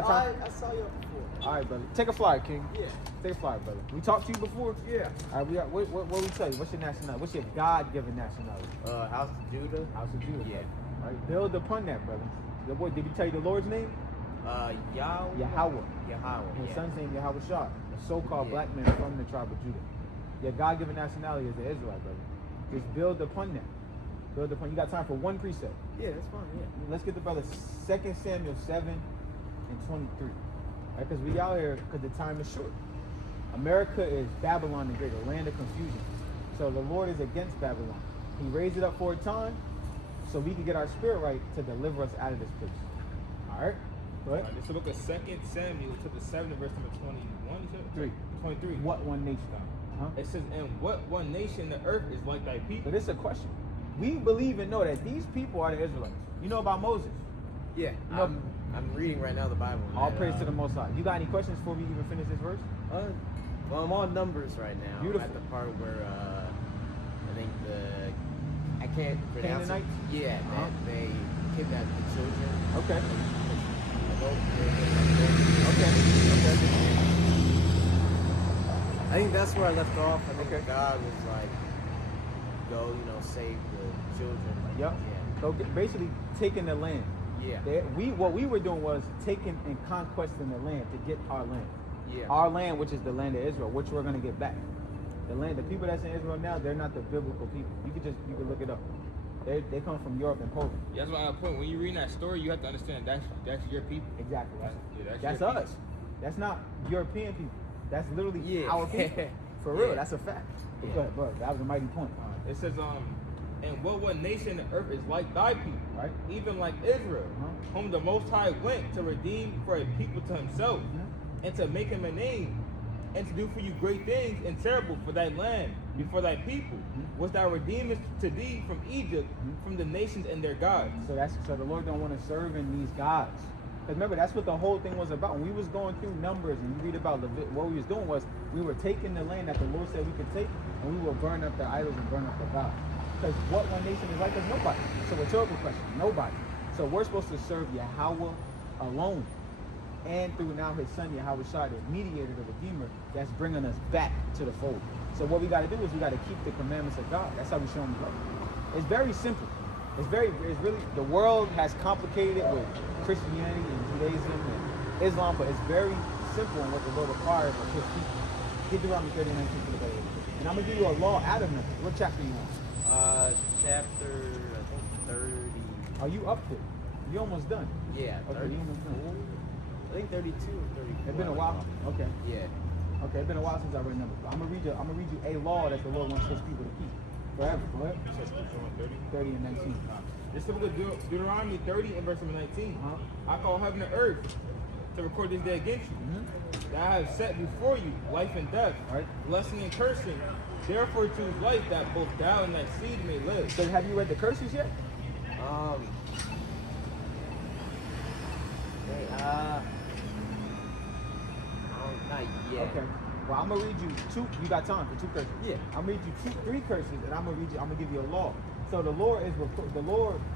got time? I saw you before. All right, brother. Take a flyer, King. Yeah. Take a flyer, brother. We talked to you before? Yeah. All right, what we tell you? What's your nationality? What's your God-given nationality? House of Judah. House of Judah. Yeah. All right, build upon that, brother. Did he tell you the Lord's name? Yahweh. Yahweh. His son's name Yahweh Shah, a so-called black man from the tribe of Judah. Your God-given nationality is the Israelite, brother. Just build upon that. Build upon. You got time for one precept? Yeah, that's fine. Yeah. Let's get the brother 2 Samuel 7:23. Right, because we out here because the time is short. America is Babylon the Great, a land of confusion. So the Lord is against Babylon. He raised it up for a time so we can get our spirit right to deliver us out of this place. All right? Go ahead. This is the book of 2 Samuel, chapter 7, verse number 21. You said? 23. What one nation? Huh? It says, and what one nation the earth is like thy people? So this is a question. We believe and know that these people are the Israelites. You know about Moses. Yeah. You know, I'm reading right now the Bible. all praise to the Most High. You got any questions before we even finish this verse? Well, I'm on Numbers right now. Beautiful. At the part where I think I can't pronounce it. Canaanites? Yeah, that they kidnapped the children. Okay. Okay. I think that's where I left off. I think God was like, go, save the children. Like, Yep. Yeah. So basically taking the land. Yeah. What we were doing was taking and conquesting the land to get our land. Yeah. Our land, which is the land of Israel, which we're going to get back. The people that's in Israel now, they're not the biblical people. You could look it up. They come from Europe and Poland. Yeah, that's why I point. When you read that story, you have to understand that's your people. Exactly. That's us. People. That's not European people. That's literally our people. For real, that's a fact. Yeah. Go ahead, bro. That was a mighty point. It says, and what nation the earth is like thy people, Right. even like Israel, whom the Most High went to redeem for a people to himself, and to make him a name, and to do for you great things and terrible for thy land, before thy people, was thou redeemest to thee from Egypt, from the nations and their gods. So the Lord don't want to serve in these gods. Because remember, that's what the whole thing was about. When we was going through Numbers and you read about what we was doing was we were taking the land that the Lord said we could take, and we will burn up the idols and burn up the gods. Because what one nation is like us? Nobody. So rhetorical question, nobody. So we're supposed to serve Yahweh alone. And through now his son Yahweh Shah, the mediator, the redeemer, that's bringing us back to the fold. So what we got to do is we got to keep the commandments of God. That's how we show him love. It's very simple. It's really, the world has complicated it with Christianity and Judaism and Islam, but it's very simple in what the Lord requires of his people. Deuteronomy 30:19 for the better. And I'm going to give you a law out of Numbers. What chapter you want? Chapter, I think 30. Are you up there? You almost done. Yeah, Okay, 30. you almost done. I think 32 or 34. It's been a while. Okay. Yeah. Okay, it's been a while since I read Numbers. I'm gonna read you a law that the Lord wants his people to keep forever. Go ahead. 30 and 19. This is the book of Deuteronomy 30 and verse number 19. I call heaven and earth to record this day against you. That I have set before you life and death, blessing and cursing. Therefore choose life, that both thou and thy seed may live. So have you read the curses yet? Not yet. Okay. Well, I'm gonna read you two. You got time for two curses? Yeah. I'm gonna read you three curses, and I'm gonna give you a law. So the Lord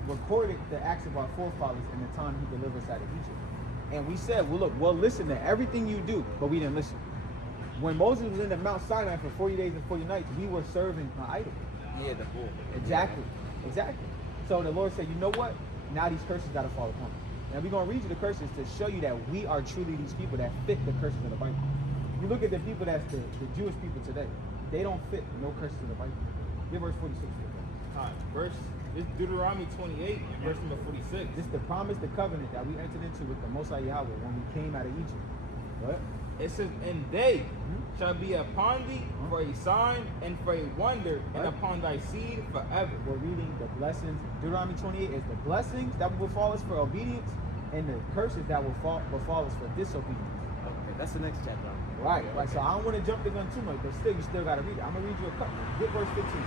recorded the acts of our forefathers in the time He delivered us out of Egypt. And we said, well, look, we'll listen to everything you do, but we didn't listen. When Moses was in the Mount Sinai for 40 days and 40 nights, we were serving an idol. Yeah, the bull. Exactly. So the Lord said, you know what? Now these curses got to fall upon us. Now we're going to read you the curses to show you that we are truly these people that fit the curses of the Bible. You look at the people that's the Jewish people today, they don't fit no curses of the Bible. Give verse 46. This Deuteronomy 28 and verse number 46. This is the promise, the covenant that we entered into with the Most High Yahweh when we came out of Egypt. What? It says, and they shall be upon thee for a sign and for a wonder, and upon thy seed forever. We're reading the blessings. Deuteronomy 28 is the blessings that will befall us for obedience, and the curses that will befall us for disobedience. Okay, that's the next chapter. Right. So I don't want to jump the gun too much, but still, you still got to read it. I'm going to read you a couple. Get verse 15.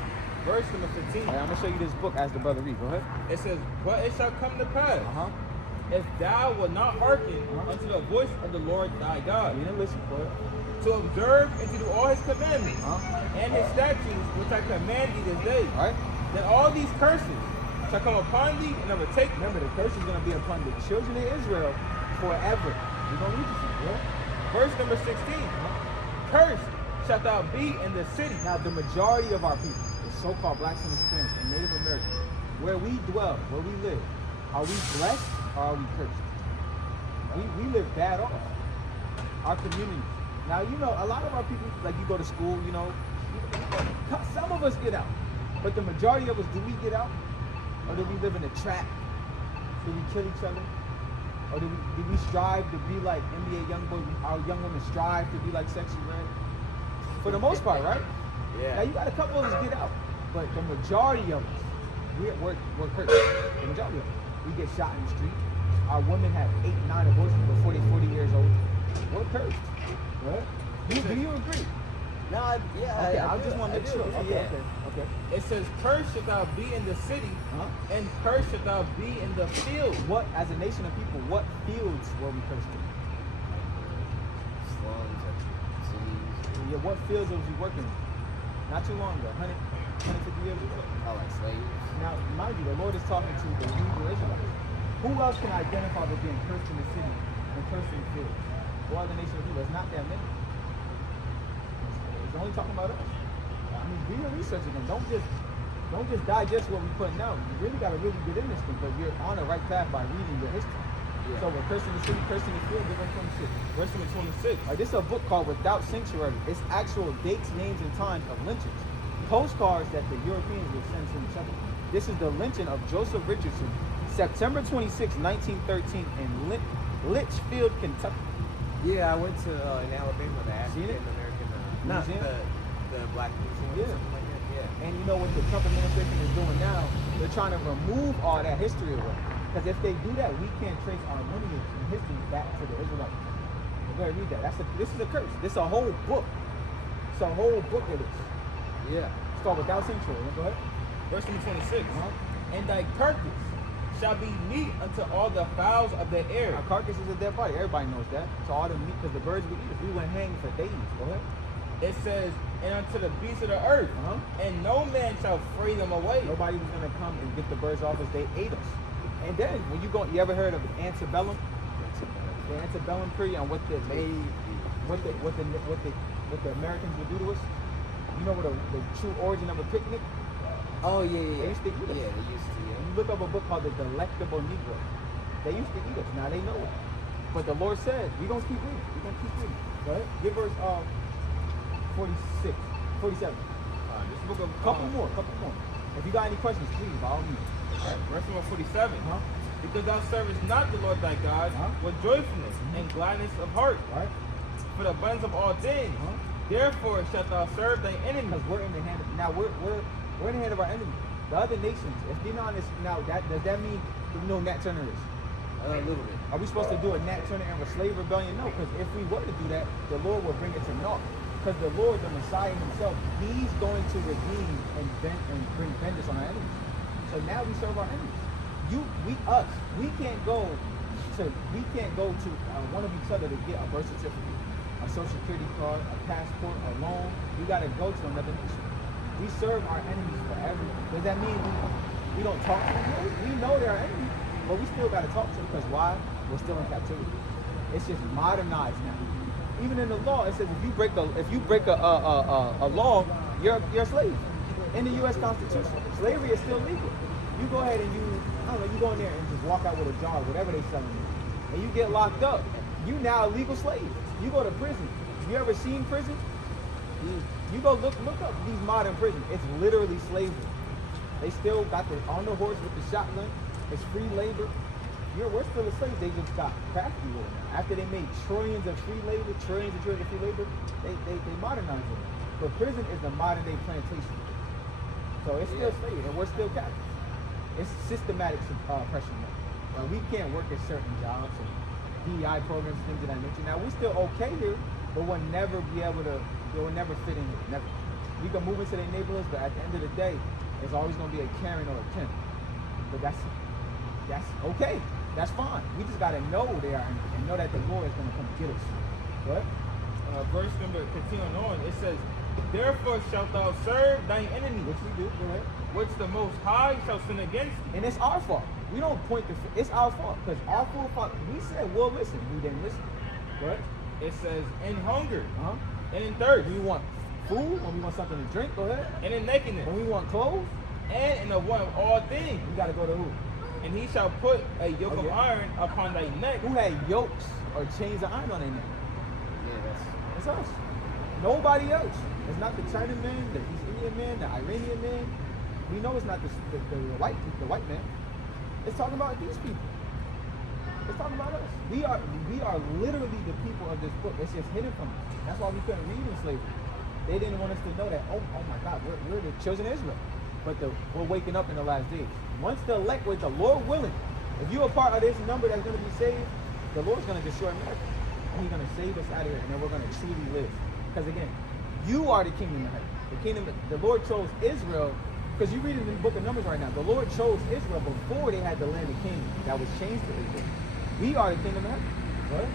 Verse number 15. Right, I'm going to show you this book as the brother read. Go ahead. It says, but it shall come to pass, if thou wilt not hearken unto the voice of the Lord thy God, You didn't listen for it. to observe and to do all his commandments and his statutes which I command thee this day, that all these curses shall come upon thee and overtake thee. Remember, the curse is going to be upon the children of Israel forever. We're gonna read you something, bro. Verse number 16. Cursed shalt thou be in the city. Now, the majority of our people, the so-called blacks and Hispanics and Native Americans, where we dwell, where we live, are we blessed or are we cursed? We live bad off. Our communities. Now, you know, a lot of our people, like you go to school, you know, some of us get out. But the majority of us, do we get out? Or do we live in a trap? Do we kill each other? Or do we strive to be like NBA YoungBoy? Our young women strive to be like Sexy Red? For the most part, right? Yeah. Now, you got a couple of us get out. But the majority of us, we're cursed. The majority of us. We get shot in the street. Our women have 8, 9 abortions before they're 40 years old. We're cursed. Right? Do you agree? No, yeah. Okay, I just want to make sure. Okay, Yeah. okay. It says, cursed shalt thou be in the city, and cursed shalt thou be in the field. What, as a nation of people, what fields were we cursed in? Slums, cities. Yeah, what fields was we working in? Not too long ago, 150 years ago. Oh, like slaves. Now, mind you, the Lord is talking to the Hebrew Israelites. Who else can identify with being cursed in the city and cursed in the fields? What other nation of people? It's not that many. It's only talking about us. I mean, do your research again. Don't just digest what we're putting out. You really got to really get in this thing, but you're on the right path by reading your history. Yeah. So we're cursed in the city, cursed in the field, give us 26. Verse number 26. This is a book called Without Sanctuary. It's actual dates, names, and times of lynchings. Postcards that the Europeans would send to each other. This is the lynching of Joseph Richardson, September 26, 1913, in Litchfield, Kentucky. Yeah, I went to in Alabama, the Seen it? African American, not Museum? the Black Museum, Yeah. or something like that. Yeah. And you know what the Trump administration is doing now? They're trying to remove all that history away. Because if they do that, we can't trace our lineage and history back to the Israelites. Go ahead, read that. This is a curse. This is a whole book. It's a whole book of this. Yeah. It's called Without Sanctuary. Go ahead. Verse number 26. Uh-huh. And thy carcass shall be meat unto all the fowls of the air. Our carcass is a dead body. Everybody knows that. So all the meat, because the birds would eat us. We went hanging for days. Go ahead. It says, and unto the beasts of the earth, and no man shall fray them away. Nobody was gonna come and get the birds off us. They ate us. And then when you go, you ever heard of antebellum? The antebellum period and what the Americans would do to us. You know what the true origin of a picnic? Oh yeah, They used to eat us. Yeah, they used to. Yeah. You look up a book called The Delectable Negro. They used to eat us. Now they know it. But the Lord said, we're gonna keep reading. We're gonna keep reading. Go ahead. Give verse 46, 47. This book of Couple more. If you got any questions, please, by all means. Verse number 47. Huh? Because thou servest not the Lord thy God with joyfulness and gladness of heart, Right? for the abundance of all things. Therefore shalt thou serve thy enemies. Because we're in the hand of, now we're in the hand of our enemy. The other nations, if they're not this, now does that mean you know Nat Turner is? A little bit. Are we supposed to do a Nat Turner and a slave rebellion? No, because if we were to do that, the Lord will bring it to naught. Because the Lord, the Messiah himself, he's going to redeem and bring vengeance on our enemies. So now we serve our enemies. We can't go to one of each other to get a birth certificate, a social security card, a passport, a loan. We got to go to another nation. We serve our enemies forever. Does that mean we don't talk to them? No, we know they're our enemies, but we still got to talk to them because why? We're still in captivity. It's just modernized now. Even in the law, it says if you break a law, you're a slave. In the U.S. Constitution, slavery is still legal. You go ahead and you go in there and just walk out with a jar, whatever they selling you, and you get locked up. You now a legal slave. You go to prison. You ever seen prison? You go look up these modern prisons. It's literally slavery. They still got on the horse with the shotgun. It's free labor. We're still a slave. They just got crafty with it. After they made trillions of free labor, trillions of free labor, they modernized it. But prison is the modern day plantation. So it's still slave, and we're still captives. It's systematic oppression now. We can't work at certain jobs and DEI programs, things of that nature. Now we're still okay here, but we'll never be able to. We'll never fit in here. Never. We can move into their neighborhoods, but at the end of the day, there's always going to be a Karen or a Ken. But that's okay. That's fine. We just gotta know they are and know that the Lord is gonna come get us. What? Verse number continuing on, it says, therefore shalt thou serve thine enemies, Which we do. Go ahead. which the Most High shall sin against thee. And it's our fault. We don't point the. It's our fault because our forefathers. We said we'll listen. We didn't listen. But It says, in hunger, uh-huh. and in thirst, When we want food, when we want something to drink, go ahead. and in nakedness, When we want clothes, and in the want of all things. we gotta go to who? And he shall put a yoke of Okay. iron upon thy neck. Who had yokes or chains of iron on their neck? Yeah, that's It's us. Nobody else. It's not the Chinaman, the East Indian man, the Iranian man. We know it's not the white man. It's talking about these people. It's talking about us. We are literally the people of this book. It's just hidden from us. That's why we couldn't read in slavery. They didn't want us to know that. Oh my God, we're the children of Israel. But we're waking up in the last days. Once the elect, with the Lord willing, if you're a part of this number that's going to be saved, the Lord's going to destroy America. And He's going to save us out of here, and then we're going to truly live. Because again, you are the kingdom of heaven. The Lord chose Israel. Because you read in the book of Numbers right now, the Lord chose Israel before they had the land of Canaan that was changed to Israel. We are the kingdom of heaven. What?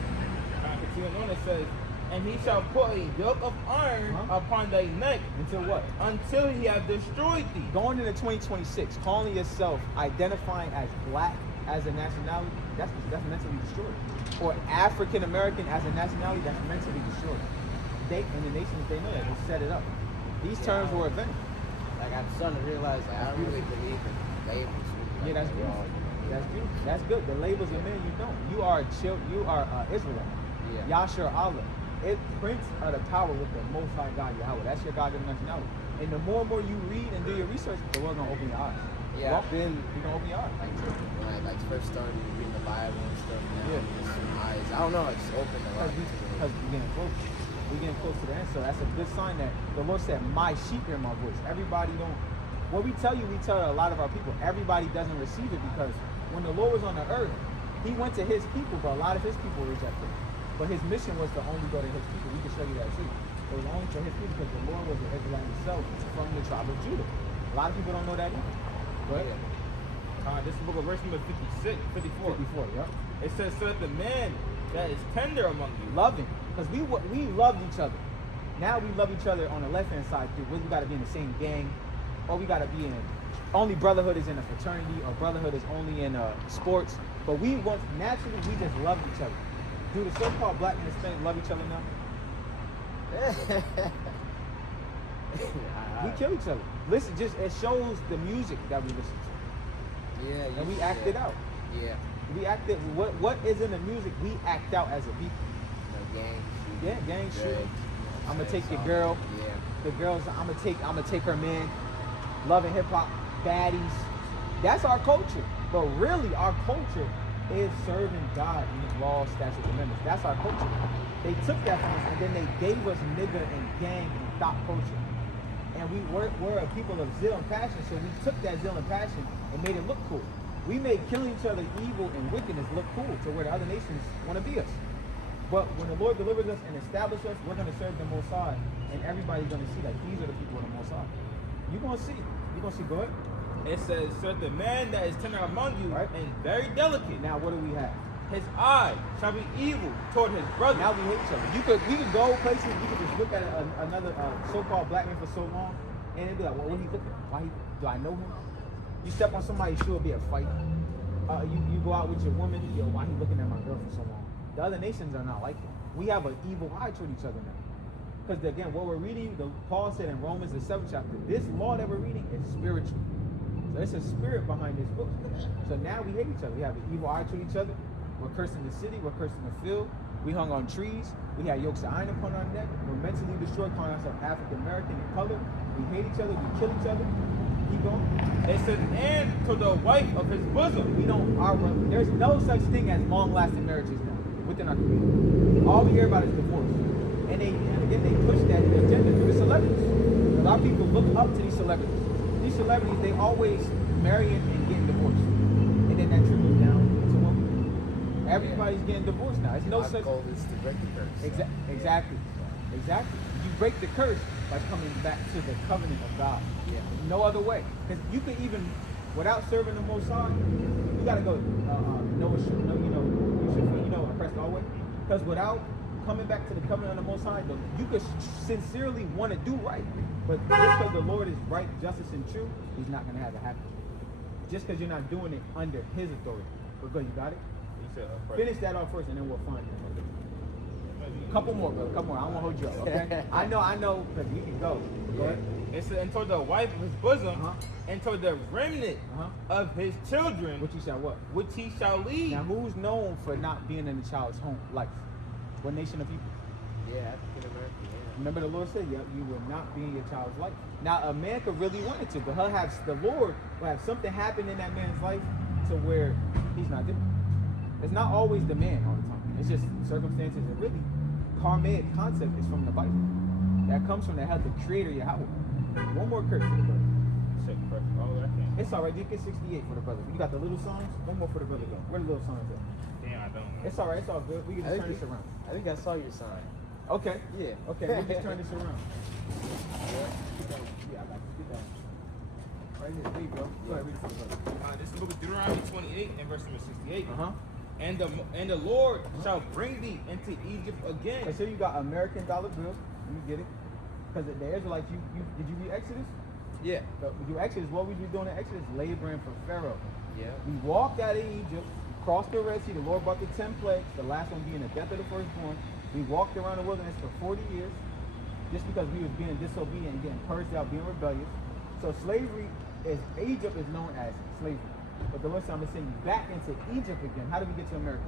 Continuing on, it says, and he shall put a yoke of iron upon thy neck Until what? until he have destroyed thee. Going into 2026, calling yourself, identifying as black as a nationality, that's mentally destroyed. Or African American as a nationality, that's mentally destroyed. They and the nations, they know that. They set it up. These terms were invented. like I'm starting to realize that I don't really believe in labels. Yeah, that's beautiful. That's beautiful. That's good. The labels of men, you don't. You are Israel. Yeah. Yasher Allah. It prints of the power with the Most High God Yahweh. That's your God-given nationality. And the more and more you read and do your research, the Lord's gonna open your eyes. Yeah. Walk in, He's gonna open your eyes. When I first started reading the Bible and stuff, now Yeah. just some eyes. I don't know. I just opened a lot. Because we're getting close. We're getting close to the end. So that's a good sign that the Lord said, "My sheep hear my voice." Everybody don't. What we tell a lot of our people. Everybody doesn't receive it because when the Lord was on the earth, He went to His people, but a lot of His people rejected Him. But His mission was to only go to His people. We can show you that too. It was only for His people because the Lord was an Israelite Himself from the tribe of Judah. A lot of people don't know that either. Right? This is the book of verse number 54. 54, yeah. It says, so that the man that is tender among you. Loving, because we loved each other. Now we love each other on the left hand side too. We got to be in the same gang, or we got to be in only brotherhood is in a fraternity, or brotherhood is only in sports. But we naturally just love each other. Do the so-called black and Hispanic love each other now? We kill each other. Listen, it shows the music that we listen to, Yeah. and we act it out. Yeah. We act it. What is in the music? We act out as a people. Gang shooting. Yeah, gang shooting. drugs, I'm gonna take your all girl. that. Yeah. The girls, I'm gonna take her man. Loving hip hop, baddies. That's our culture. But really, our culture is serving God in His law, statutes, and amendments. That's our culture. They took that from us, and then they gave us nigga and gang and thought culture. And we're a people of zeal and passion, so we took that zeal and passion and made it look cool. We made killing each other, evil and wickedness look cool to where the other nations want to be us. But when the Lord delivers us and establishes us, we're going to serve the Most High, and everybody's going to see that these are the people of the Most High. You're going to see. You're going to see. Go ahead. It says, so that the man that is tender among you and very delicate. Now, what do we have? His eye shall be evil toward his brother. Now we hate each other. We could go places. You could just look at another so-called black man for so long, and it'd be like, well, what he looking at? Do I know him? You step on somebody, sure it'll be a fight. You go out with your woman, why he looking at my girl for so long? The other nations are not like that. We have an evil eye toward each other now. Because again, what we're reading, Paul said in Romans the 7th chapter, this law that we're reading is spiritual. So it's a spirit behind this book. So now we hate each other. We have an evil eye toward each other. We're cursing the city. We're cursing the field. We hung on trees. We had yokes of iron upon our neck. We're mentally destroyed, calling ourselves African American in color. We hate each other. We kill each other. Keep going. It says, and to the wife of his bosom. There's no such thing as long-lasting marriages now within our community. All we hear about is divorce. And again, they push that agenda through the celebrities. A lot of people look up to these celebrities. These celebrities, they always marrying and getting divorced. And then that trickles down to women. Everybody's getting divorced now. It's no such. goal is to break the curse. Exactly. You break the curse by coming back to the covenant of God. Yeah. No other way. Because you can even, without serving the Most High, you gotta go. Oppressed always. Because without coming back to the covenant of the Most High, you could sincerely want to do right, but just because the Lord is right, justice, and true, He's not gonna have it happen. just because you're not doing it under his authority. But good, you got it? You said Finish that off first, and then we'll find it. Couple more, brother. Couple more. I won't hold you up, okay? I know, because you can go. Go ahead. It said, and toward the wife of his bosom, Uh-huh. and toward the remnant of his children, Which he shall what? which he shall lead. Now, who's known for not being in the child's home life? What nation of people? Yeah, African American. Yeah. Remember the Lord said, yeah, you will not be in your child's life. Now, a man could really want it to, but the Lord will have something happen in that man's life to where he's not there. It's not always the man all the time. It's just circumstances. And really, karmic concept is from the Bible. That comes from the head, the creator Yahweh. One more curse for the brother. It's all right. You get 68 for the brother. You got the little signs? One more for the brother, though. Where the little signs at? Damn, I don't know. It's all right. It's all good. We can just turn this around. I think I saw your sign. Okay. Yeah. Okay, we'll just turn this around. Yeah, I got you. Get that. Right here. There you go. Go ahead, read it for the brother. This is the book of Deuteronomy 28 and verse number 68. Uh-huh. And the Lord shall bring thee into Egypt again. Okay, so you got American dollar bill. Let me get it. Because the Israelites, did you read Exodus? Yeah. You Exodus, what was you doing in Exodus? Laboring for Pharaoh. Yeah. We walked out of Egypt, crossed the Red Sea, the Lord brought the 10 plagues, the last one being the death of the firstborn. We walked around the wilderness for 40 years, just because we was being disobedient and getting purged out, being rebellious. So slavery Egypt is known as slavery. But the Lord said, I'm going to send you back into Egypt again. How do we get to America?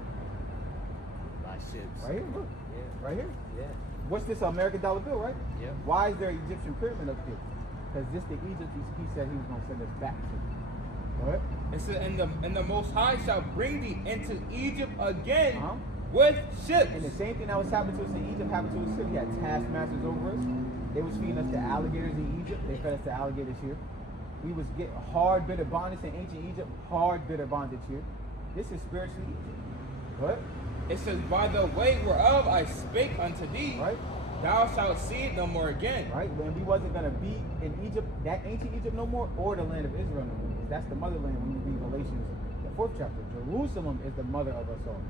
By ships. Right here, look. Yeah. Right here. Yeah. What's this American dollar bill, right? Yep. Why is there an Egyptian pyramid up here? Because this the Egypt he said he was going to send us back to. Go ahead. It said, and the Most High shall bring thee into Egypt again Uh-huh. with ships. And the same thing that was happening to us in Egypt happened to us here. We had taskmasters over us. They was feeding us to alligators in Egypt. They fed us to alligators here. We was getting hard, bitter bondage in ancient Egypt. Hard, bitter bondage here. This is spiritually Egypt. What? It says, by the way whereof I spake unto thee, Right? thou shalt see it no more again. Right? When we wasn't going to be in Egypt, that ancient Egypt no more, or the land of Israel no more. That's the motherland when you read Galatians, the 4th chapter. Jerusalem is the mother of us all.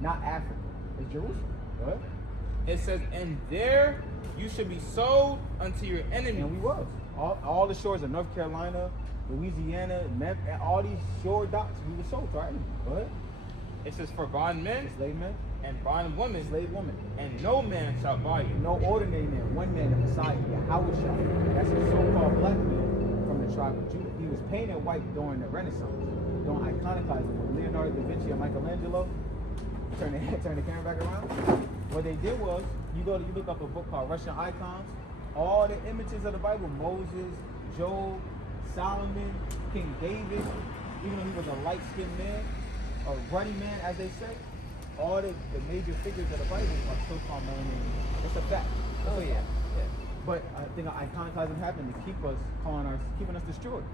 Not Africa. It's Jerusalem. What? It says, and there you should be sold unto your enemies. And we was. All the shores of North Carolina, Louisiana, all these shore docks, we were sold to our enemies. What? It says, for bondmen Slave men, and bondwomen, slave woman. and no man shall buy you. No ordinary man, one man, the Messiah, Yahushua. That's a so-called black man from the tribe of Judah. He was painted white during the Renaissance, during iconoclasm with Leonardo da Vinci and Michelangelo. Turn the camera back around. What they did was, you look up a book called Russian Icons. All the images of the Bible, Moses, Job, Solomon, King David, even though he was a light-skinned man, a ruddy man, as they say, all the major figures of the Bible are so-called melanated. It's a fact. Oh yeah. Yeah. But I think iconoclasm happened to keep us keeping us destroyed.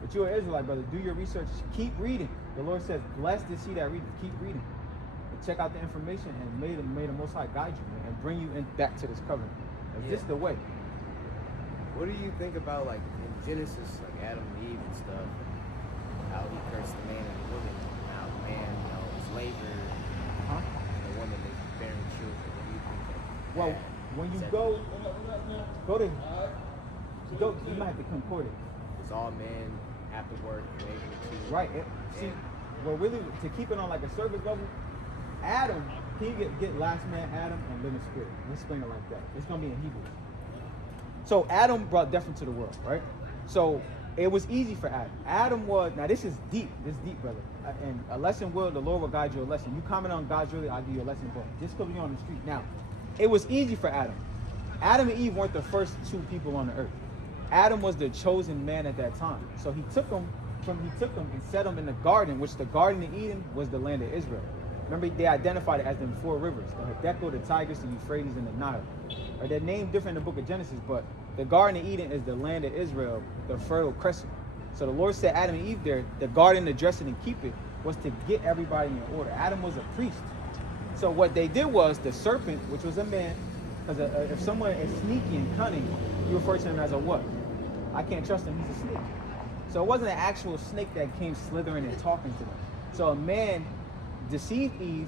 But you're an Israelite, brother. Do your research. Keep reading. The Lord says, blessed is he that readeth. Keep reading. And check out the information, and may the Most High guide you and bring you back to this covenant. Is this the way? What do you think about, like, in Genesis, like Adam and Eve and stuff, how he cursed the man and the woman, how the man, is labor, Huh? the woman is bearing children? What do you think of Well, that? when you Is that- go to, you might have to concord it. Does all men have to work labor too? Right. See, well, really, to keep it on like a surface level, Adam, he get last man Adam and live in spirit. Let's explain it like that. It's gonna be in Hebrews. So Adam brought death into the world, right? So it was easy for Adam. Adam was, now this is deep, brother. And a lesson the Lord will guide you a lesson. You comment on God's really, I'll give you a lesson, but just because you're on the street. Now, it was easy for Adam. Adam and Eve weren't the first two people on the earth. Adam was the chosen man at that time. So he took them and set them in the garden, which the Garden of Eden was the land of Israel. Remember, they identified it as them 4 rivers, the Hiddekel, the Tigris, the Euphrates, and the Nile. They're named different in the book of Genesis, but the Garden of Eden is the land of Israel, the Fertile Crescent. So the Lord set Adam and Eve there. The garden to dress it and keep it was to get everybody in order. Adam was a priest. So what they did was the serpent, which was a man, because if someone is sneaky and cunning, you refer to him as a what? I can't trust him, he's a snake. So it wasn't an actual snake that came slithering and talking to them. So a man deceived Eve,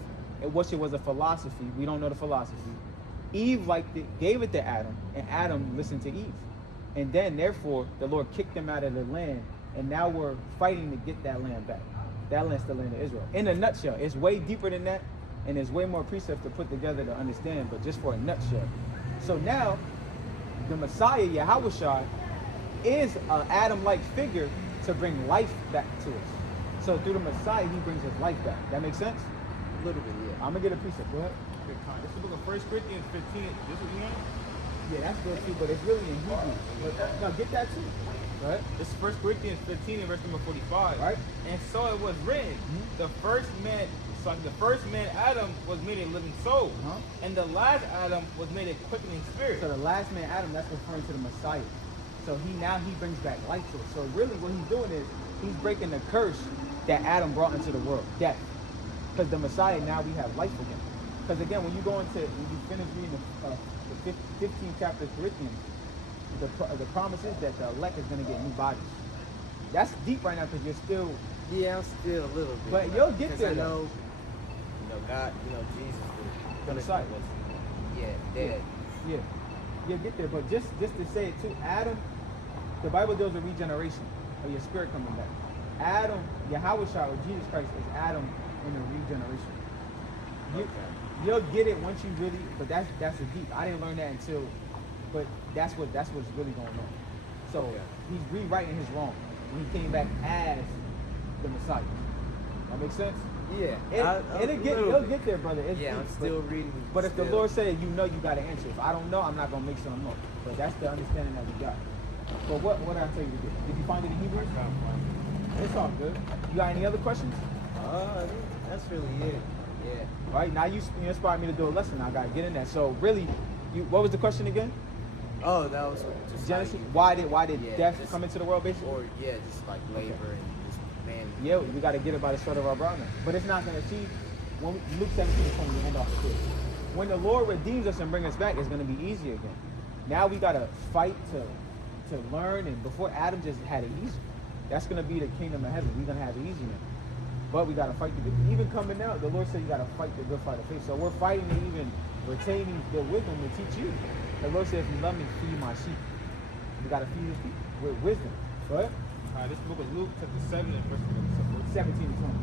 which it was a philosophy. We don't know the philosophy. Eve liked it, gave it to Adam, and Adam listened to Eve. And then, therefore, the Lord kicked them out of the land and now we're fighting to get that land back. That land's the land of Israel. In a nutshell, it's way deeper than that, and there's way more precepts to put together to understand, but just for a nutshell. So now, the Messiah, Yahushua, is an Adam-like figure to bring life back to us. So through the Messiah, he brings his life back. That makes sense? A little bit, yeah. I'm going to get a precept. Go ahead. This is the book of 1 Corinthians 15. This is you want? Yeah, that's good too, but it's really in Hebrew. But, no, get that too. Right? This is 1 Corinthians 15 and verse number 45. Right. And so it was written, the first man Adam was made a living soul, and the last Adam was made a quickening spirit. So the last man, Adam, that's referring to the Messiah. So he brings back life to it. So really what he's doing is he's breaking the curse that Adam brought into the world, death. Because the Messiah, now we have life again. Because again, when you finish reading the 15th chapter of Corinthians, the promise is that the elect is going to get new bodies. That's deep right now because you're still. Yeah, I'm still a little bit. But you'll get there. I know, God, Jesus, the Messiah was, dead. Yeah, you'll get there. But just to say it too, Adam, the Bible deals with regeneration of your spirit coming back. Adam, Yahushua, or Jesus Christ is Adam in the regeneration. You'll get it once you really, but that's a deep. I didn't learn that until, but that's what's really going on. So he's rewriting his wrong when he came back as the Messiah. That makes sense? Yeah. You'll get there, brother. It's I'm still reading. But if the Lord said, you got to answer. If I don't know, I'm not gonna make something up. But that's the understanding that we got. But what did I tell you to do? Did you find it in Hebrew? It's all good. You got any other questions? That's really it. Yeah. Right, now you inspired me to do a lesson. I gotta get in that. So really, what was the question again? Oh, that was just Genesis. Like, why did death come into the world, basically? Or just like labor and just man. Yeah, we gotta get it by the sweat of our brow. But it's not gonna achieve. When Luke 17 is when we end off the field. When the Lord redeems us and brings us back, it's gonna be easy again. Now we gotta fight to learn, and before Adam just had it easy. That's gonna be the kingdom of heaven. We're gonna have it easy now. But we gotta fight the good. Even coming out, the Lord said you gotta fight the good fight of faith. So we're fighting to even retaining the wisdom to teach you. The Lord said, if you love me, feed my sheep. You gotta feed his people with wisdom. Go ahead. This book of Luke chapter 7 and verse number 17 to 20.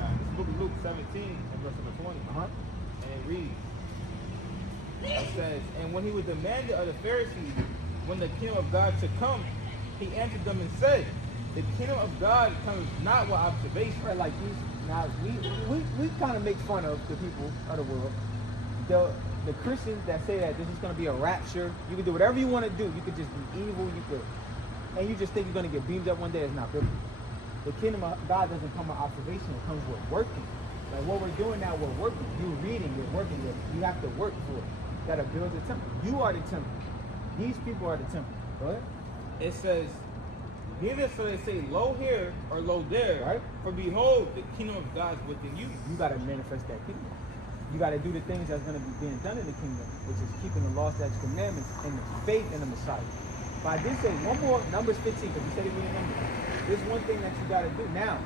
This book of Luke 17 and verse number 20. And it reads, it says, and when he was demanded of the Pharisees when the kingdom of God should come, he answered them and said, the kingdom of God comes not with observation. Right, like these. Now we kind of make fun of the people of the world. The Christians that say that this is going to be a rapture. You can do whatever you want to do. You could just be evil. And you just think you're going to get beamed up one day. It's not biblical. The kingdom of God doesn't come with observation. It comes with working. Like what we're doing now, we're working. You're reading. You're working. You have to work for it. You got to build the temple. You are the temple. These people are the temple. Go ahead. It says, neither shall they say, lo here or lo there. Right. For behold, the kingdom of God is within you. You got to manifest that kingdom. You got to do the things that's going to be being done in the kingdom, which is keeping the law, statutes, commandments, and the faith in the Messiah. But I did say one more, Numbers 15, because you said it with Numbers. There's one thing that you got to do. Now,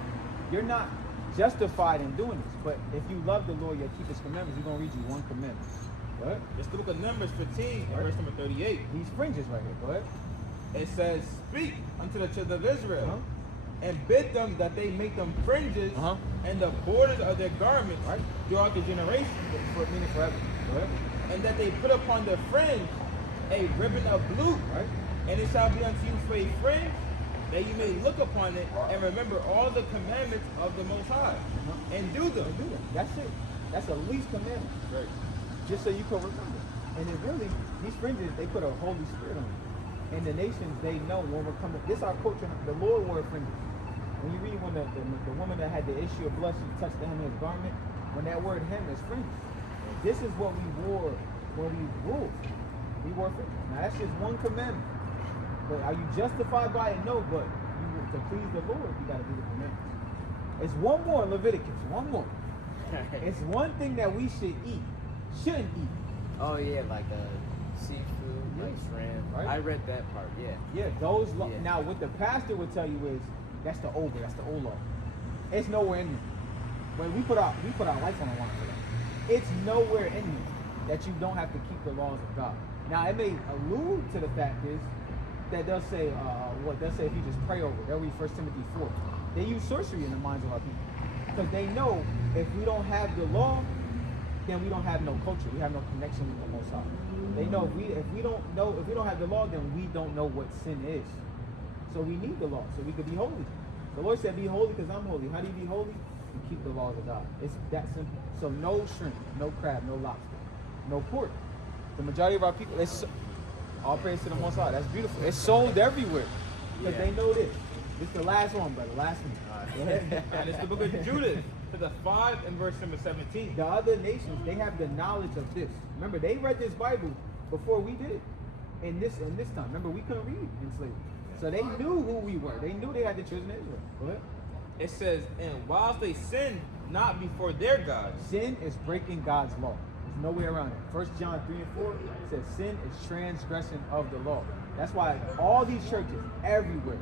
you're not justified in doing this, but if you love the Lord, you'll keep his commandments. We're going to read you one commandment. Go ahead. It's the book of Numbers 15, verse number 38. These fringes right here. Go ahead. It says, speak unto the children of Israel, and bid them that they make them fringes and the borders of their garments throughout the generation, meaning forever. Right? And that they put upon their fringe a ribbon of blue, and it shall be unto you for a fringe, that you may look upon it and remember all the commandments of the Most High, and do them. That's it. That's the least commandment. Right. Just so you can remember. And it really, these fringes, they put a Holy Spirit on it. And the nations, they know when we're coming. This is our culture. The Lord wore fringes. When you read when the woman that had the issue of blood, she touched the hem of his garment. When that word hem is fringes. This is what we wore when we ruled. We wore fringes. Now that's just one commandment. But are you justified by it? No, but to please the Lord, you got to do the commandments. It's one more in Leviticus. One more. It's one thing that we should eat. Shouldn't eat. Oh yeah, like seafood, like shrimp. Right? I read that part. Yeah. Yeah, those. Now, what the pastor would tell you is that's the old law. It's nowhere in there. But we put our life on the line for that. It's nowhere in there that you don't have to keep the laws of God. Now, it may allude to the fact is that they'll say, they'll say if you just pray over it. They'll read 1 Timothy 4. They use sorcery in the minds of our people. Because they know if we don't have the law, then we don't have no culture. We have no connection with the Most High. They know if we don't have the law, then we don't know what sin is. So we need the law so we could be holy. The Lord said, be holy because I'm holy. How do you be holy? You keep the laws of God. It's that simple. So no shrimp, no crab, no lobster, no pork. The majority of our people, all praise to the Most High. That's beautiful. It's sold everywhere because they know this. This is the last one, brother. Last one. And it's the book of Judas, to the 5 and verse number 17. The other nations, they have the knowledge of this. Remember, they read this Bible before we did. In this time, remember, we couldn't read in slavery. So they knew who we were. They knew they had the children of Israel. Go ahead. It says, and whilst they sinned not before their God. Sin is breaking God's law. There's no way around it. 1 John 3 and 4 says sin is transgression of the law. That's why all these churches, everywhere,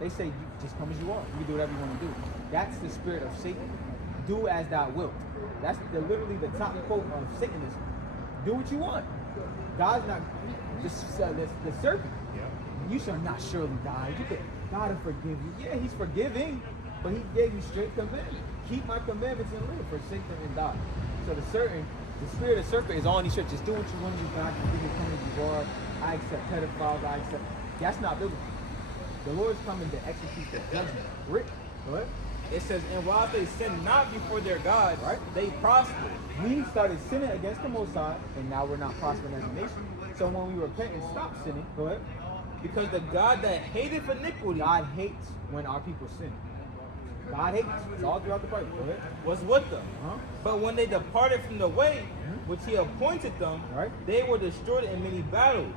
they say, you just come as you are. You can do whatever you want to do. That's the spirit of Satan. Do as thou wilt. That's literally the top quote of Satanism. Do what you want. God's not, the serpent. You shall not surely die. God will forgive you. Yeah, he's forgiving, but he gave you straight commandments. Keep my commandments and live, forsake them and die. So the spirit of serpent is on these churches. Do what you want to do. God can give you come as you are. I accept pedophiles. That's not biblical. The Lord's coming to execute the judgment. Rick, go ahead. It says, and while they sinned not before their God, right? They prospered. We started sinning against the Most High, and now we're not prospering as a nation. So when we repent and stop sinning, go ahead. Because the God that hated iniquity, God hates when our people sin. God hates. It's all throughout the Bible. Go ahead. Was with them. But when they departed from the way which he appointed them, they were destroyed in many battles.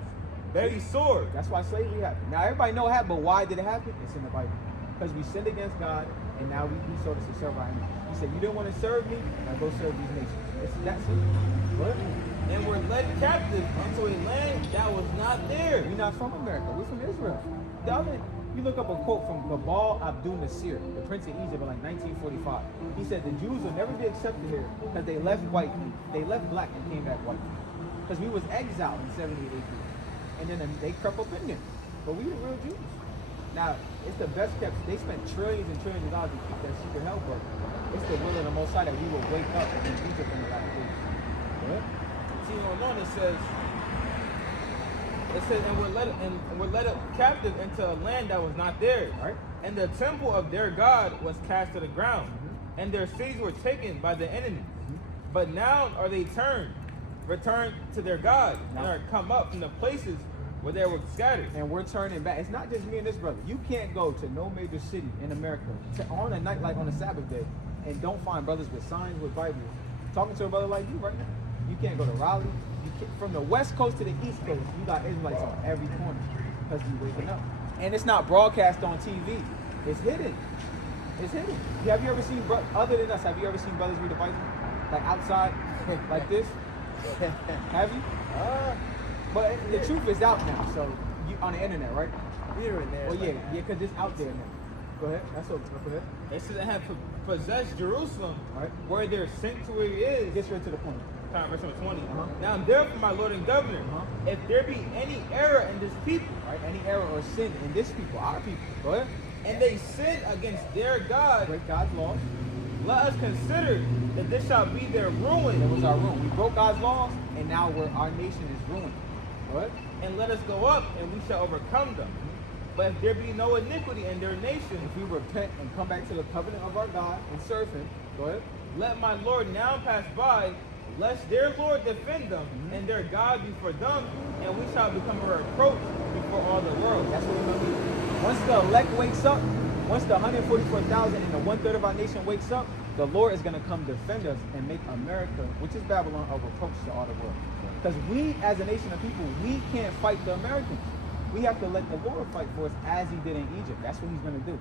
Very sore. That's why slavery happened. Now everybody know it happened, but why did it happen? It's in the Bible. Because we sinned against God, and now we told us to serve our enemies. He said, you didn't want to serve me, now go serve these nations. It's that simple. What? And were led captive into a land that was not there. We're not from America. We're from Israel. You look up a quote from Gabal Abdul Nasir, the Prince of Egypt, in like 1945. He said the Jews will never be accepted here because they left black and came back white. Because we was exiled in 70 AD. And then they crept up in here. But we were real Jews. Now, it's the best kept. They spent trillions and trillions of dollars to keep that secret hell, but it's the will of the Most High that we will wake up in Egypt in the last days. What? See, on it says, and we're led up captive into a land that was not theirs. Right. And the temple of their God was cast to the ground, and their cities were taken by the enemies. But now are they returned to their God, and are come up from the places where they were scattered. And we're turning back. It's not just me and this brother. You can't go to no major city in America on a night like on a Sabbath day and don't find brothers with signs with Bibles. Talking to a brother like you right now. You can't go to Raleigh. From the West Coast to the East Coast, you got Israelites on every corner because we waking up. And it's not broadcast on TV. It's hidden. It's hidden. Have you ever seen, other than us, have you ever seen brothers read the Bible? Like outside, like this? Have you? But the truth is out now, so you on the internet, right? Here and there. Well, yeah, because it's out there now. Go ahead. That's what. Go ahead. They said they have possessed Jerusalem, Right. where their sanctuary is. Get straight to the point. Verse number 20. Now therefore, my Lord and Governor, if there be any error in this people, Right? Any error or sin in this people, our people. Go ahead. and they sin against their God, Break God's laws. let us consider that this shall be their ruin. That was our ruin. We broke God's laws, and now our nation is ruined. Go ahead. And let us go up, and we shall overcome them. But if there be no iniquity in their nation, If we repent and come back to the covenant of our God and serve Him, go ahead. let my Lord now pass by, lest their Lord defend them, and their God before them, and we shall become a reproach before all the world. That's what we're gonna do. Once the elect wakes up, once the 144,000 and the 1/3 of our nation wakes up, the Lord is gonna come defend us and make America, which is Babylon, a reproach to all the world. Because we, as a nation of people, we can't fight the Americans. We have to let the Lord fight for us as He did in Egypt. That's what He's gonna do.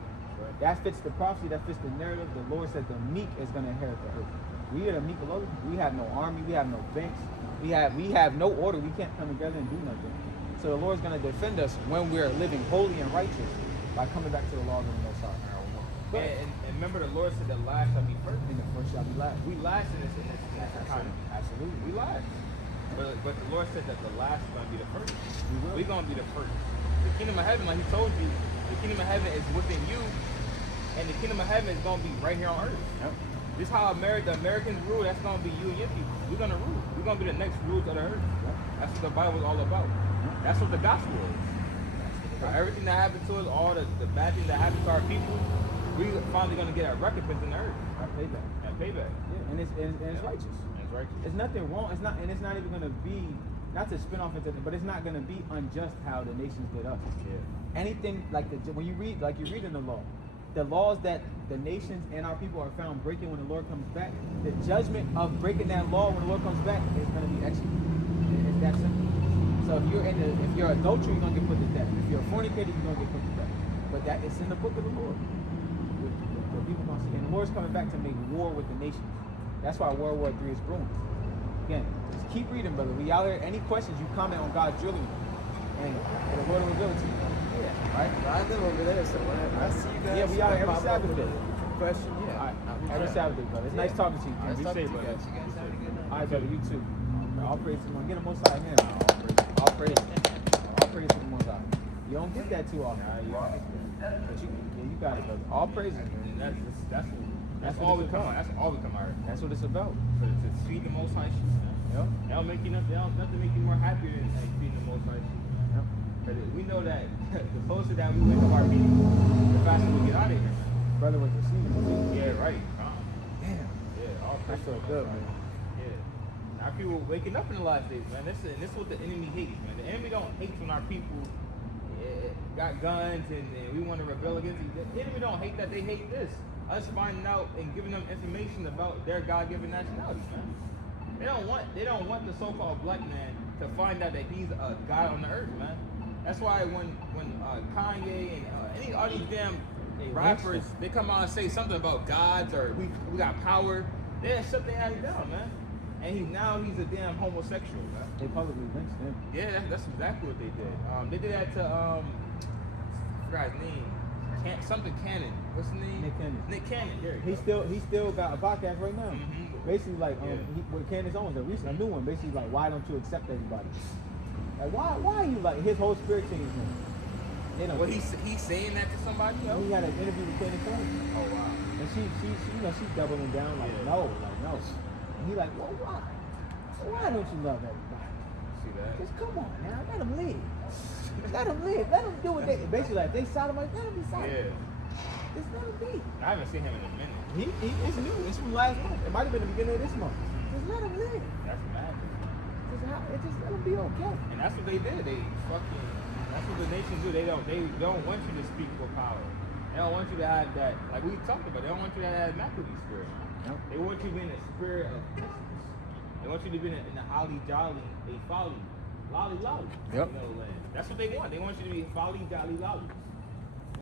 That fits the prophecy. That fits the narrative. The Lord said the meek is gonna inherit the earth. We are the meek alone. We have no army. We have no banks. We have no order. We can't come together and do nothing. So the Lord's gonna defend us when we're living holy and righteous by coming back to the laws of the Most High. And remember, the Lord said the last shall be first. And the first shall be last. We last in this economy. Absolutely, we last. But the Lord said that the last is going to be the first. We will. We're going to be the first. The kingdom of heaven, like he told you, the kingdom of heaven is within you, and the kingdom of heaven is gonna be right here on earth. Yep. This is how the Americans rule. That's gonna be you and your people. We're gonna rule. We're gonna be the next rulers of the earth. Yep. That's what the Bible is all about. That's what the gospel is. For everything that happened to us, all the bad things that happened to our people, we finally gonna get a recompense in the earth. Our payback. And payback. Yeah, and it's righteous. That's righteous. It's nothing wrong. It's not, and it's not even gonna be, not to spin off into, but it's not gonna be unjust how the nations did us. Yeah. Anything like when you read, like you read in the laws that the nations and our people are found breaking when the Lord comes back, the judgment of breaking that law when the Lord comes back is gonna be executed. It's that simple. So if you're adultery, you're gonna get put to death. If you're a fornicator, you're gonna get put to death. But that it's in the book of the Lord. The people gonna see, and the Lord's coming back to make war with the nations. That's why World War III is brewing. Again, just keep reading, brother. We out here. Any questions, you comment on God's drilling, and the Lord will reveal it to you. Yeah, right. But I live over there, so whenever I see you guys, Yeah, we out here every pop up Sabbath with day. a question. Yeah, All right, I'll be every trying. Sabbath day, brother. It's nice talking to you. Nice Be talking safe, to you brother. guys. You guys have a good night. All right, brother. You too. All praise to the Most. Get the Most High hand. All praise. All praise to the Most High. You don't get that too often. But you got it, brother. All praises, man. And that's what all we it's come. about. That's all we come out. That's what it's about. To feed the Most High sheep, man. Yep. That'll make you nothing make you more happier than like, feeding the Most High sheep. Yep. But we know that the closer that we wake up our people, the faster we get out of here, man. Brother was deceiving too. Yeah, right. Damn. Yeah, all That praise felt to good, the Most man. High. Yeah. Our people waking up in the last days, man. This is what the enemy hates, man. The enemy don't hate when our people got guns and we want to rebel against it. The enemy don't hate that. They hate this. Us finding out and giving them information about their God-given nationalities, man. They don't want the so-called black man to find out that he's a God on the earth, man. That's why when Kanye and any all these damn rappers, they come out and say something about gods or we got power, they shut their ass down, man. And he's a damn homosexual, man. They publicly lynched him. Yeah, that's exactly what they did. They did that to I forgot his name. Something Cannon. What's his name? Nick Cannon. Nick Cannon. There you He still got a podcast right now. Mhm. Basically, like Yeah. what Candace owns a new one. Basically, like why don't you accept everybody? Like why are you like his whole spirit changed him? They don't. Well, he's saying that to somebody else. He had an interview with Candace Owens, Oh wow. and she's doubling down like Yeah. no. And he like, well, why? Why don't you love everybody? See that? Just come on now, let them live. Let them live. Let them do what they. Basically, like if they sodomite, let them be sodomite. Yeah. Just let them be. I haven't seen him in a minute. It's new. It's from last month. It might have been the beginning of this month. Just let them live. That's mad. Just let them be okay. And that's what they did. That's what the nations do. They don't want you to speak for power. They don't want you to have that, like we talked about, they don't want you to have that Maccabee spirit. Yep. They want you to be in a spirit of justice. They want you to be in a holly jolly, a folly, lolly lolly. Yep. You know, land. That's what they want. They want you to be folly jolly lolly.